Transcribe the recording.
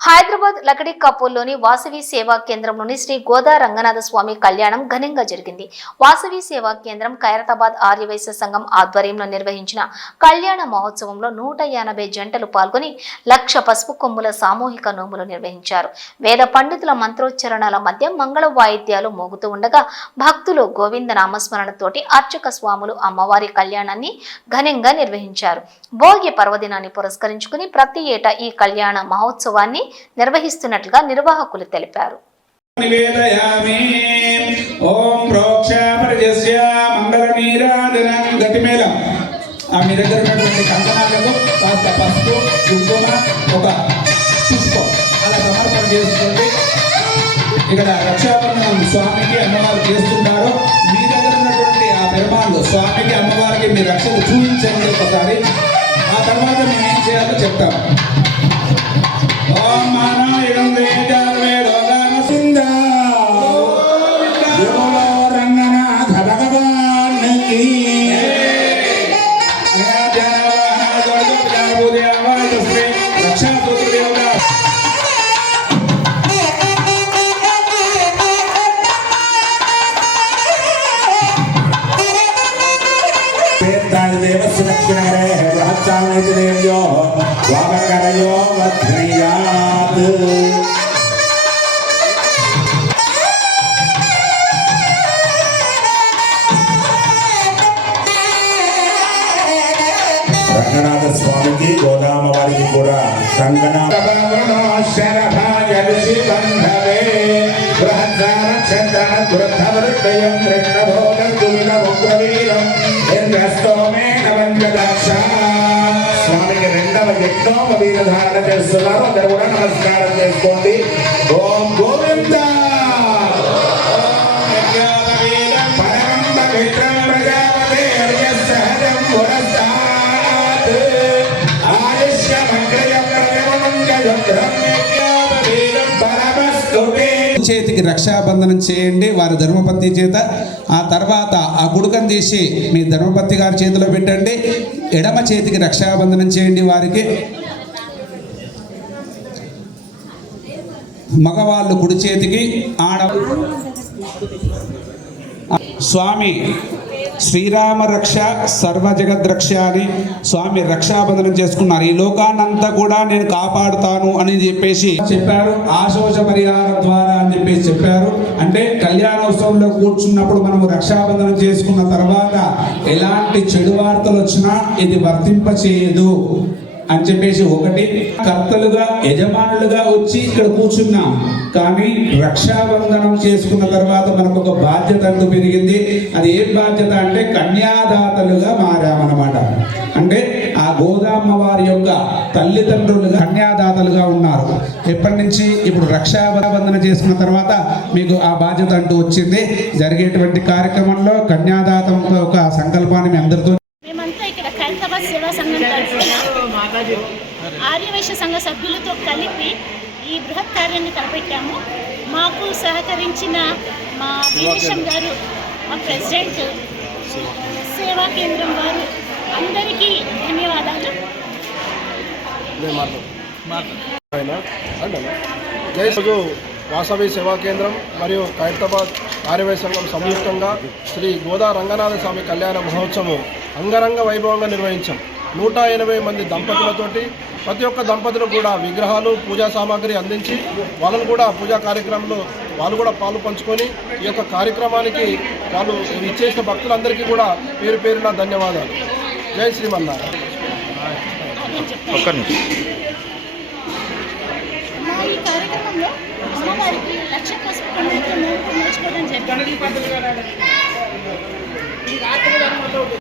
హైదరాబాద్ లకడి కపూర్లోని వాసవి సేవా కేంద్రంలోని శ్రీ గోదా రంగనాథ స్వామి కళ్యాణం ఘనంగా జరిగింది. వాసవి సేవా కేంద్రం ఖైరతాబాద్ ఆర్యవైశ్య సంఘం ఆధ్వర్యంలో నిర్వహించిన కళ్యాణ మహోత్సవంలో 180 జంటలు పాల్గొని 1,00,000 పసుపు కొమ్ముల సామూహిక నోములు నిర్వహించారు. వేద పండితుల మంత్రోచ్చరణల మధ్య మంగళ వాయిద్యాలు మోగుతూ ఉండగా భక్తులు గోవింద నామస్మరణతోటి అర్చక స్వాములు అమ్మవారి కళ్యాణాన్ని ఘనంగా నిర్వహించారు. భోగి పర్వదినాన్ని పురస్కరించుకుని ప్రతి ఏటా ఈ కళ్యాణ మహోత్సవాన్ని నిర్వహిస్తున్నట్లుగా నిర్వాహకులు తెలిపారు. ఇక్కడ రక్షాబంధనం స్వామికి అమ్మవారు చేస్తున్నారు. మీ దగ్గర ఉన్నటువంటి ఆ పెరుమాళ్ళు స్వామికి అమ్మవారికి మీ రక్షలు చూపించండి ఒకసారి. ఆ తర్వాత మేము ఏం చేయాలో చెప్తాం. ఓం మానాయుధం రంగనాథ భగవానికి రంగనాథ స్వామికి గోదామవారికి కూడా స్వామికి రెండవ యజ్ఞోపవీత ధారణ చేస్తున్నారు. అందరూ కూడా నమస్కారం చేసుకోండి. ఓం గోవింద చేతికి రక్షాబంధనం చేయండి వారి ధర్మపత్ని చేత. ఆ తర్వాత ఆ గుడుకను తీసి మీ ధర్మపత్ని గారి చేతిలో పెట్టండి. ఎడమ చేతికి రక్షాబంధనం చేయండి వారికి. మగవాళ్ళు కుడి చేతికి, ఆడ స్వామి శ్రీరామ రక్ష సర్వ జగద్రక్ష అని స్వామి రక్షాబంధనం చేసుకున్నారు. ఈ లోకాన్నంతా కూడా నేను కాపాడుతాను అని చెప్పేసి చెప్పారు. ఆశోష పరిహారం ద్వారా అని చెప్పేసి చెప్పారు. అంటే కళ్యాణోత్సవంలో కూర్చున్నప్పుడు మనము రక్షాబంధనం చేసుకున్న తర్వాత ఎలాంటి చెడు వార్తలు వచ్చినా ఇది వర్తింప చేయదు అని చెప్పేసి ఒకటి. కర్తలుగా యజమానులుగా వచ్చి ఇక్కడ కూర్చున్నాం, కానీ రక్షాబంధనం చేసుకున్న తర్వాత మనకు ఒక బాధ్యత అంటూ పెరిగింది. అది ఏం బాధ్యత అంటే కన్యాదాతలుగా మారామన్నమాట. అంటే ఆ గోదామ్మ వారి యొక్క తల్లిదండ్రులుగా కన్యాదాతలుగా ఉన్నారు. ఎప్పటి నుంచి? ఇప్పుడు రక్షాబంధన చేసుకున్న తర్వాత మీకు ఆ బాధ్యత అంటూ వచ్చింది. జరిగేటువంటి కార్యక్రమంలో కన్యాదాతం ఒక సంకల్పాన్ని మీ అందరితో ఖైరతాబాద్ సేవా సంఘం తరఫున ఆర్యవైశ్య సంఘ సభ్యులతో కలిపి ఈ బృహత్ కార్యాన్ని తలపెట్టాము. మాకు సహకరించిన మా వీరేశం గారు, మా ప్రెసిడెంట్, సేవా కేంద్రం వారు అందరికీ ధన్యవాదాలు. వాసవి సేవా కేంద్రం మరియు ఖైరతాబాద్ ఆర్యవైశ్య సంఘం సంయుక్తంగా శ్రీ గోదా రంగనాథ స్వామి కళ్యాణ మహోత్సవం అంగరంగ వైభవంగా నిర్వహించాం. 180 మంది దంపతులతోటి ప్రతి ఒక్క దంపతులు కూడా విగ్రహాలు, పూజా సామాగ్రి అందించి వాళ్ళను కూడా పూజా కార్యక్రమంలో వాళ్ళు కూడా పాలు పంచుకొని ఈ యొక్క కార్యక్రమానికి వాళ్ళు ఇచ్చేసిన భక్తులందరికీ కూడా పేరు పేరున ధన్యవాదాలు. జై శ్రీమన్నారాయణ. ఈ కార్యక్రమంలో అమ్మవారికి 1,00,000 పసుపు కొమ్ములతో నోచుకోవడం జరిగింది.